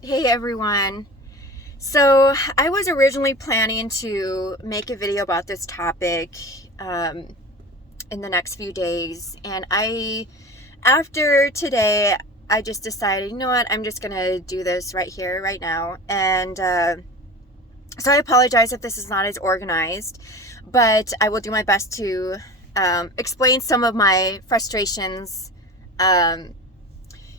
Hey everyone. So I was originally planning to make a video about this topic um, in the next few days, and after today, I just decided, you know what, I'm just gonna do this right here, right now. And so I apologize if this is not as organized, but I will do my best to explain some of my frustrations. Um,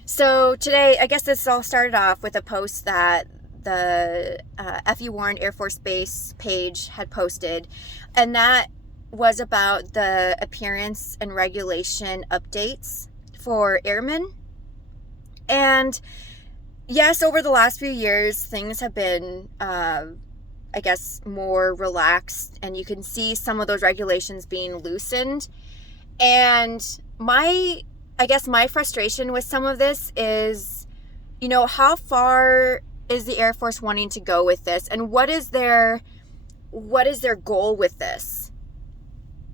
So today, I guess this all started off with a post that the F.E. Warren Air Force Base page had posted, and that was about the appearance and regulation updates for airmen. And yes, over the last few years, things have been, I guess, more relaxed, and you can see some of those regulations being loosened. And I guess my frustration with some of this is, how far is the Air Force wanting to go with this, and what is their goal with this?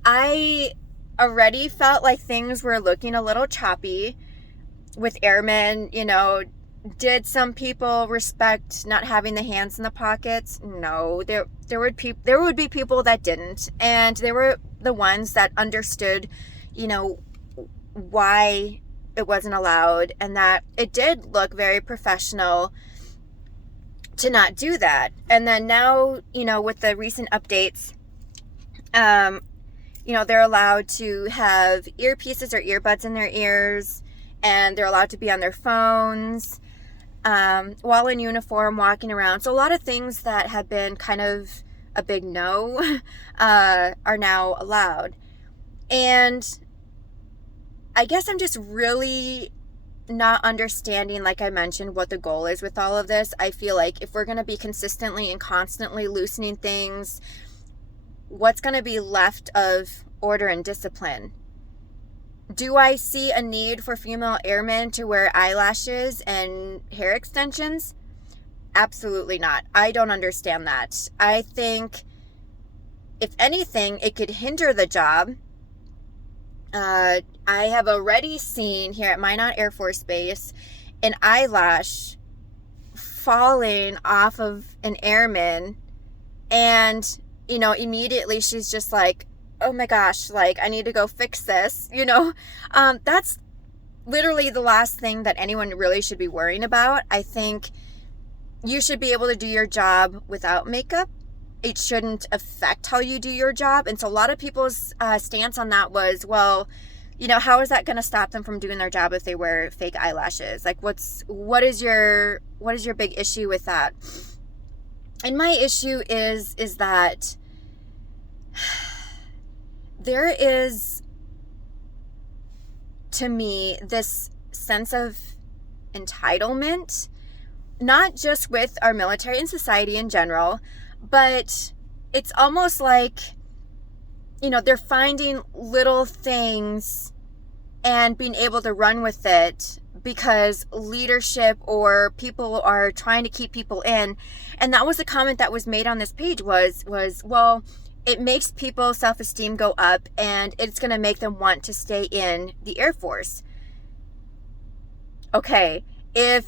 I already felt like things were looking a little choppy with airmen. Did some people respect not having the hands in the pockets? No, there would be people that didn't, and there were the ones that understood, you know, why it wasn't allowed, and that it did look very professional to not do that. And then now, with the recent updates, um, they're allowed to have earpieces or earbuds in their ears, and they're allowed to be on their phones while in uniform, walking around. So a lot of things that have been kind of a big no are now allowed. And I guess I'm just really not understanding, like I mentioned, what the goal is with all of this. I feel like if we're going to be consistently and constantly loosening things, what's going to be left of order and discipline? Do I see a need for female airmen to wear eyelashes and hair extensions? Absolutely not. I don't understand that. I think, if anything, it could hinder the job. I have already seen here at Minot Air Force Base an eyelash falling off of an airman, and immediately she's just like, oh my gosh, like, I need to go fix this. That's literally the last thing that anyone really should be worrying about. I think you should be able to do your job without makeup. It shouldn't affect how you do your job. And so a lot of people's stance on that was, well, how is that going to stop them from doing their job if they wear fake eyelashes? Like, what is your big issue with that? And my issue is that there is, to me, this sense of entitlement, not just with our military and society in general, but it's almost like, they're finding little things and being able to run with it because leadership or people are trying to keep people in. And that was a comment that was made on this page was, well, it makes people's self-esteem go up, and it's going to make them want to stay in the Air Force. Okay, if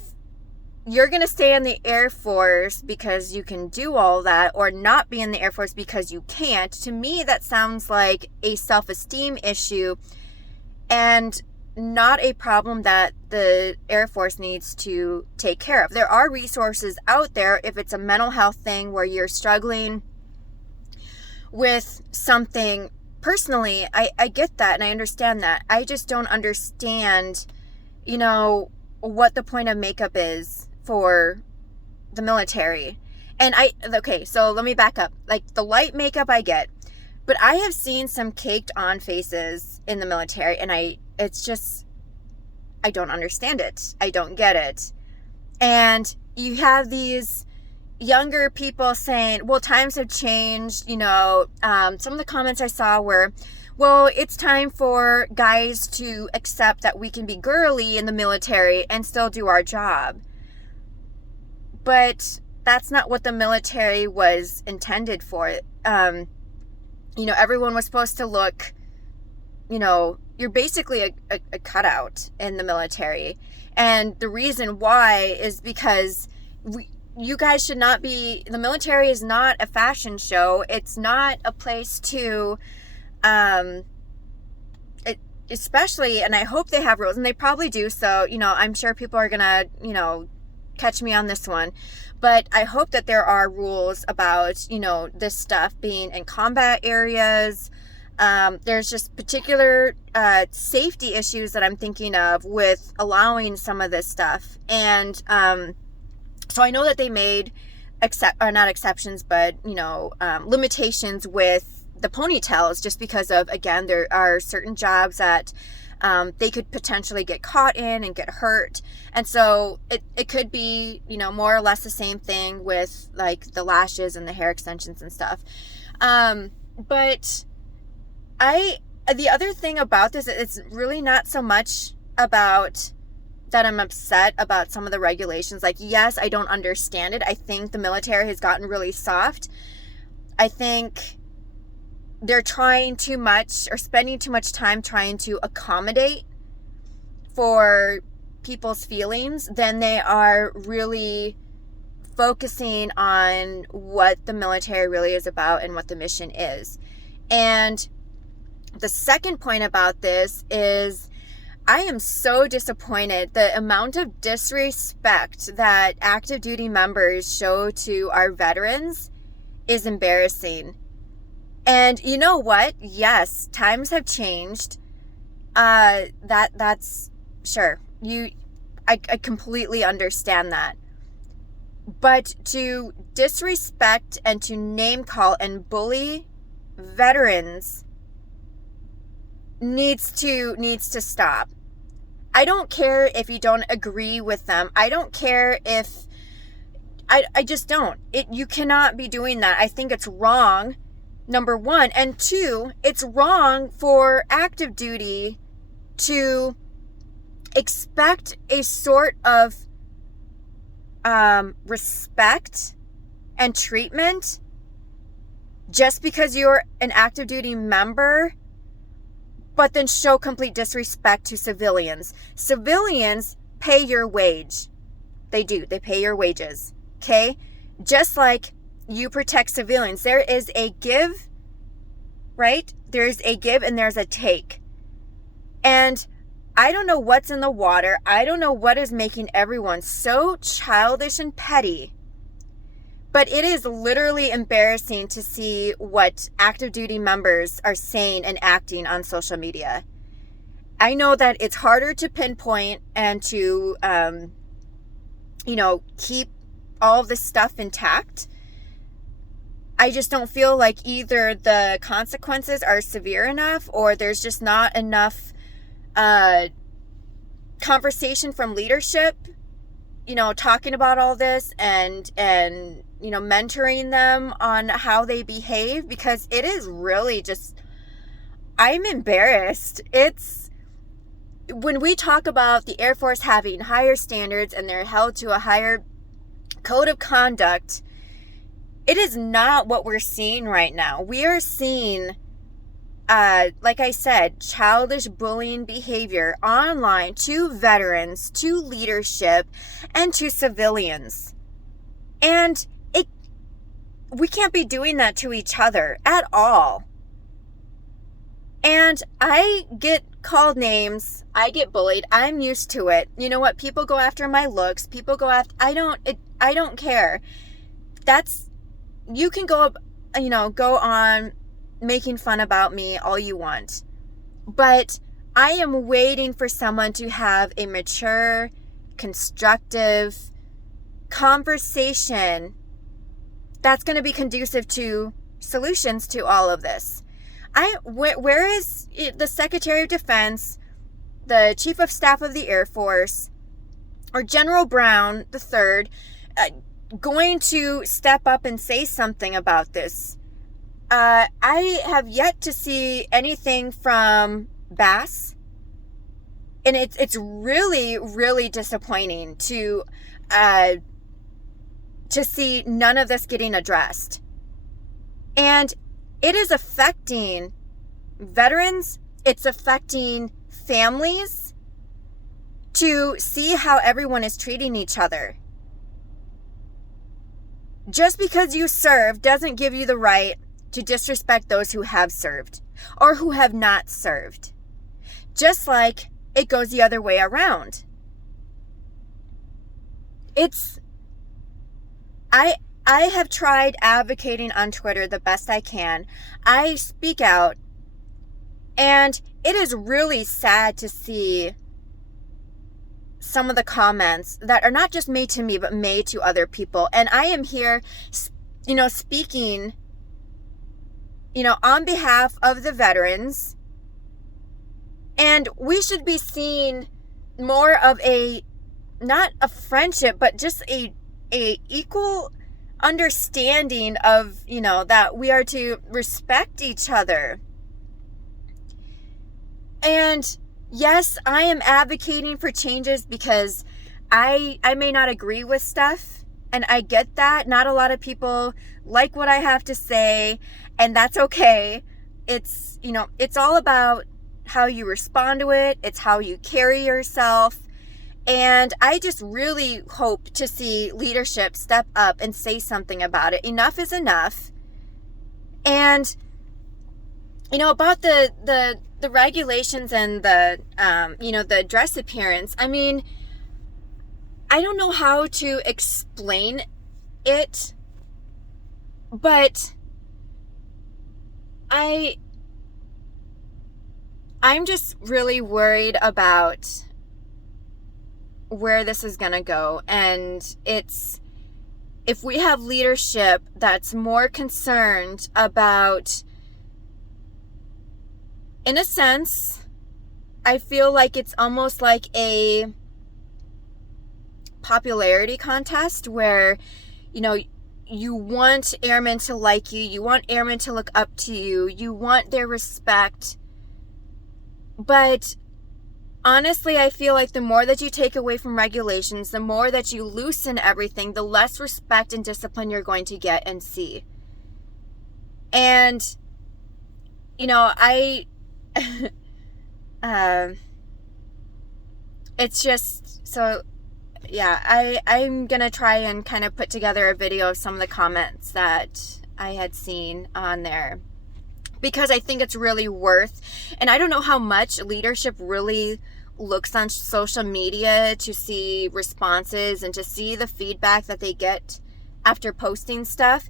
you're going to stay in the Air Force because you can do all that, or not be in the Air Force because you can't, to me that sounds like a self-esteem issue and not a problem that the Air Force needs to take care of. There are resources out there if it's a mental health thing where you're struggling with something personally. I get that and I understand that. I just don't understand, what the point of makeup is for the military. And okay, so let me back up. Like, the light makeup I get, but I have seen some caked on faces in the military, and I don't understand it. I don't get it. And you have these younger people saying, well, times have changed. Some of the comments I saw were, well, it's time for guys to accept that we can be girly in the military and still do our job. But that's not what the military was intended for. Everyone was supposed to look, you're basically a cutout in the military. And the reason why is because You guys should not be, the military is not a fashion show. It's not a place to, especially, and I hope they have rules, and they probably do. So, I'm sure people are going to, catch me on this one. But I hope that there are rules about, this stuff being in combat areas. There's just particular safety issues that I'm thinking of with allowing some of this stuff. And so I know that they made not exceptions, but limitations with the ponytails, just because of, again, there are certain jobs that they could potentially get caught in and get hurt. And so it could be, more or less the same thing with like the lashes and the hair extensions and stuff. But the other thing about this, it's really not so much about that I'm upset about some of the regulations. Like, yes, I don't understand it. I think the military has gotten really soft. I think they're trying too much, or spending too much time trying to accommodate for people's feelings than they are really focusing on what the military really is about and what the mission is. And the second point about this is I am so disappointed. The amount of disrespect that active duty members show to our veterans is embarrassing. And you know what? Yes, times have changed. That's sure. I completely understand that. But to disrespect and to name call and bully veterans needs to stop. I don't care if you don't agree with them. I don't care if I just don't. You cannot be doing that. I think it's wrong. Number one. And two, it's wrong for active duty to expect a sort of respect and treatment just because you're an active duty member, but then show complete disrespect to civilians. Civilians pay your wage. They do. They pay your wages. Okay? Just like you protect civilians. There is a give, right? There's a give and there's a take. And I don't know what's in the water. I don't know what is making everyone so childish and petty. But it is literally embarrassing to see what active duty members are saying and acting on social media. I know that it's harder to pinpoint and to, keep all of this stuff intact. I just don't feel like either the consequences are severe enough or there's just not enough conversation from leadership, talking about all this and mentoring them on how they behave, because it is really just, I'm embarrassed. It's when we talk about the Air Force having higher standards and they're held to a higher code of conduct, it is not what we're seeing right now. We are seeing, like I said, childish bullying behavior online to veterans, to leadership, and to civilians. And we can't be doing that to each other at all. And I get called names. I get bullied. I'm used to it. You know what? People go after my looks. People go after, I don't care. You can go on making fun about me all you want. But I am waiting for someone to have a mature, constructive conversation that's going to be conducive to solutions to all of this. Where is the Secretary of Defense, the Chief of Staff of the Air Force, or General Brown III going to step up and say something about this? I have yet to see anything from Bass, and it's really, really disappointing to see none of this getting addressed. And it is affecting veterans. It's affecting families to see how everyone is treating each other. Just because you serve doesn't give you the right to disrespect those who have served or who have not served. Just like it goes the other way around. I have tried advocating on Twitter the best I can. I speak out, and it is really sad to see some of the comments that are not just made to me, but made to other people. And I am here, speaking, on behalf of the veterans. And we should be seeing more of not a friendship, but just a equal understanding of, that we are to respect each other. And yes, I am advocating for changes because I may not agree with stuff, and I get that. Not a lot of people like what I have to say, and that's okay. It's all about how you respond to it. It's how you carry yourself. And I just really hope to see leadership step up and say something about it. Enough is enough. And, about the regulations and the dress appearance, I mean, I don't know how to explain it, but I'm just really worried about where this is going to go. And if we have leadership that's more concerned about, in a sense, I feel like it's almost like a popularity contest where, you want airmen to like you, you want airmen to look up to you, you want their respect. But honestly, I feel like the more that you take away from regulations, the more that you loosen everything, the less respect and discipline you're going to get and see. And, it's just, so, yeah, I'm going to try and kind of put together a video of some of the comments that I had seen on there, because I think it's really worth, and I don't know how much leadership really looks on social media to see responses and to see the feedback that they get after posting stuff,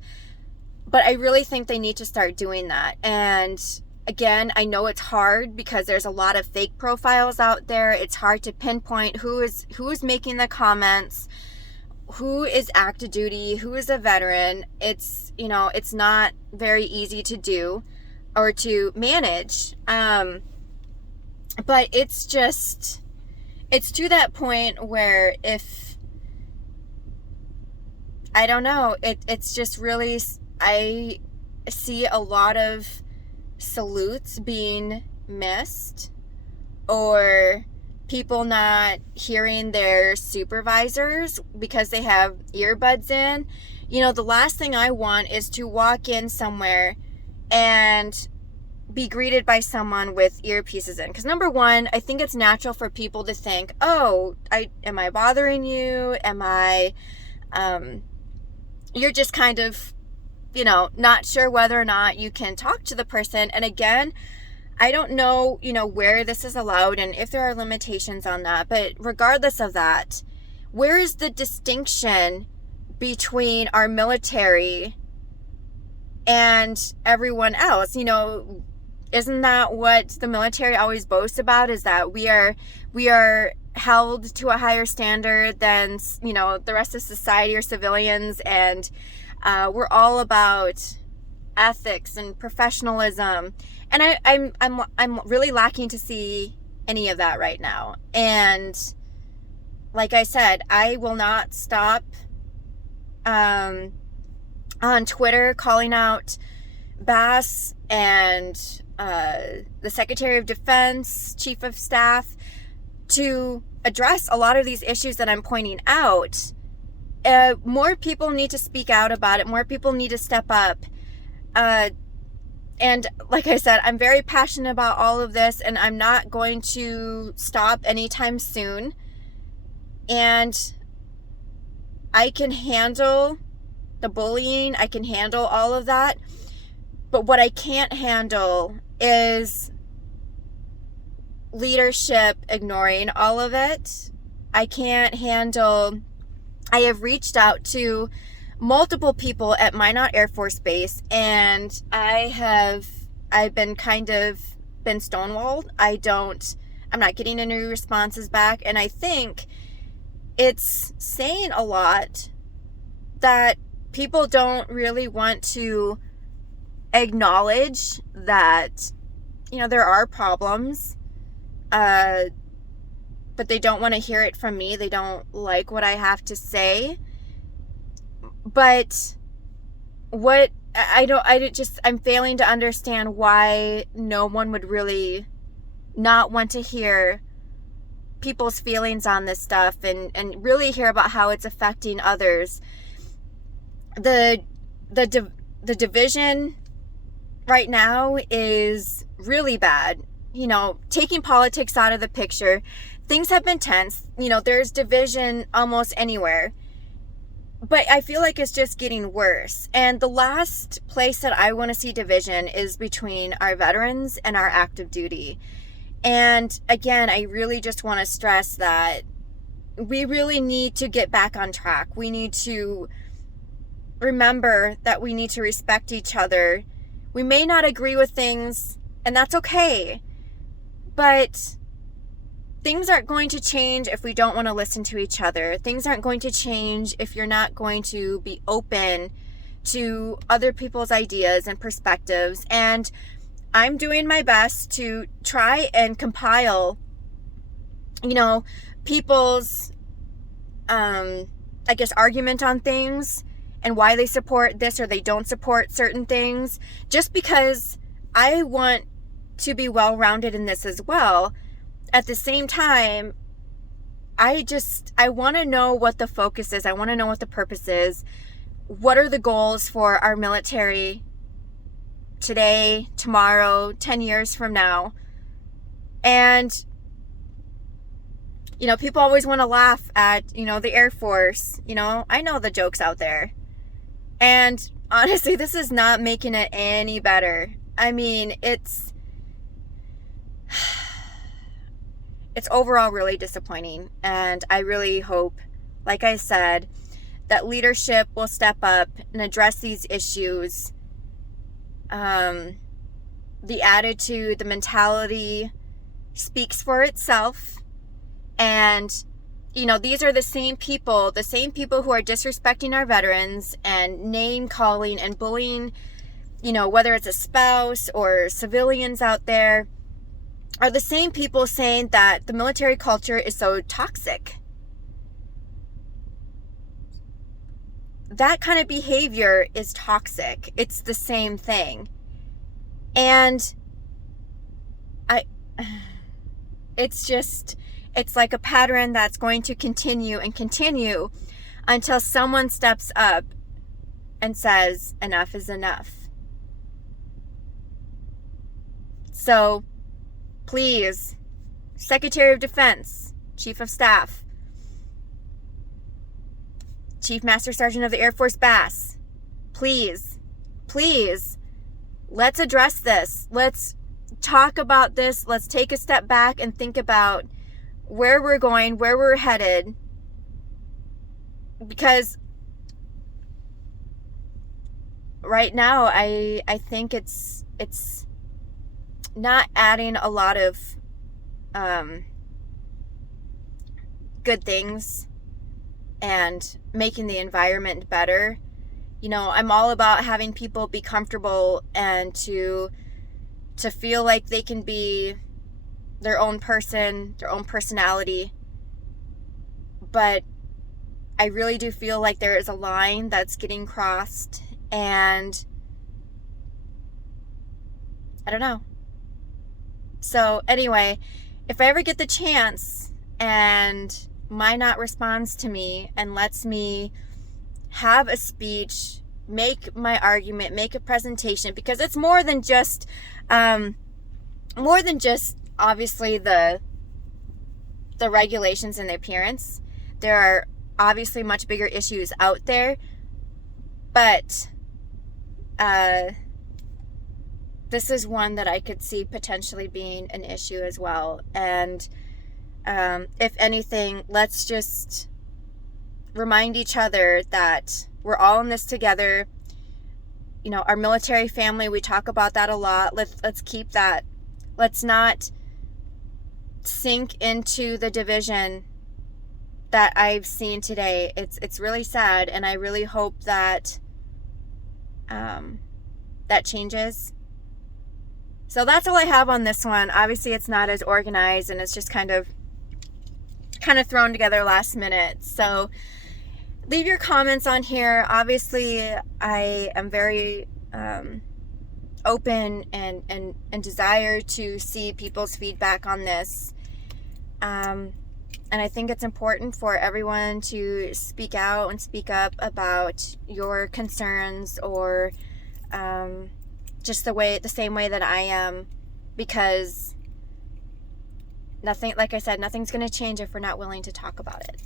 but I really think they need to start doing that. And again, I know it's hard because there's a lot of fake profiles out there. It's hard to pinpoint who is making the comments, who is active duty, who is a veteran. It's not very easy to do or to manage. But it's to that point where I don't know, it's just really, I see a lot of salutes being missed, or people not hearing their supervisors because they have earbuds in. The last thing I want is to walk in somewhere and be greeted by someone with earpieces in. Because number one, I think it's natural for people to think, oh, am I bothering you? Am I, you're just kind of, not sure whether or not you can talk to the person. And again, I don't know, where this is allowed and if there are limitations on that. But regardless of that, where is the distinction between our military and everyone else? Isn't that what the military always boasts about, is that we are held to a higher standard than, the rest of society or civilians, and we're all about ethics and professionalism. And I'm really lacking to see any of that right now. And like I said, I will not stop on Twitter calling out Bass and the Secretary of Defense, Chief of Staff, to address a lot of these issues that I'm pointing out. More people need to speak out about it. More people need to step up. And like I said, I'm very passionate about all of this, and I'm not going to stop anytime soon. And I can handle the bullying. I can handle all of that. But what I can't handle is leadership ignoring all of it. I can't handle... I have reached out to multiple people at Minot Air Force Base, and I've been stonewalled. I'm not getting any responses back, and I think it's saying a lot that people don't really want to acknowledge that, there are problems, but they don't want to hear it from me. They don't like what I have to say. But I'm failing to understand why no one would really not want to hear people's feelings on this stuff and really hear about how it's affecting others. The division right now is really bad. Taking politics out of the picture, things have been tense. There's division almost anywhere. But I feel like it's just getting worse. And the last place that I want to see division is between our veterans and our active duty. And again, I really just want to stress that we really need to get back on track. We need to remember that we need to respect each other. We may not agree with things, and that's okay. But things aren't going to change if we don't want to listen to each other. Things aren't going to change if you're not going to be open to other people's ideas and perspectives. And I'm doing my best to try and compile, people's, argument on things and why they support this or they don't support certain things, just because I want to be well-rounded in this as well. At the same time, I want to know what the focus is. I want to know what the purpose is. What are the goals for our military today, tomorrow, 10 years from now? And, people always want to laugh at, the Air Force. I know the jokes out there. And honestly, this is not making it any better. I mean, it's overall really disappointing, and I really hope, like I said, that leadership will step up and address these issues. The attitude, the mentality speaks for itself, and these are the same people who are disrespecting our veterans and name calling and bullying, whether it's a spouse or civilians out there, are the same people saying that the military culture is so toxic. That kind of behavior is toxic. It's the same thing. And it's like a pattern that's going to continue and continue until someone steps up and says, enough is enough. So, please, Secretary of Defense, Chief of Staff, Chief Master Sergeant of the Air Force Bass, please, let's address this. Let's talk about this. Let's take a step back and think about where we're going, where we're headed. Because right now, I think it's not adding a lot of good things and making the environment better. I'm all about having people be comfortable and to feel like they can be their own person, their own personality. But I really do feel like there is a line that's getting crossed, and I don't know. So anyway, if I ever get the chance and Minot responds to me and lets me have a speech, make my argument, make a presentation, because it's more than just obviously the regulations and the appearance. There are obviously much bigger issues out there, But this is one that I could see potentially being an issue as well. And if anything, let's just remind each other that we're all in this together. You know, our military family, we talk about that a lot. Let's keep that. Let's not sink into the division that I've seen today. It's really sad, and I really hope that that changes. So that's all I have on this one. Obviously, it's not as organized, and it's just kind of thrown together last minute. So leave your comments on here. Obviously, I am very open and desire to see people's feedback on this. And I think it's important for everyone to speak out and speak up about your concerns, or just the same way that I am, because nothing, like I said, nothing's going to change if we're not willing to talk about it.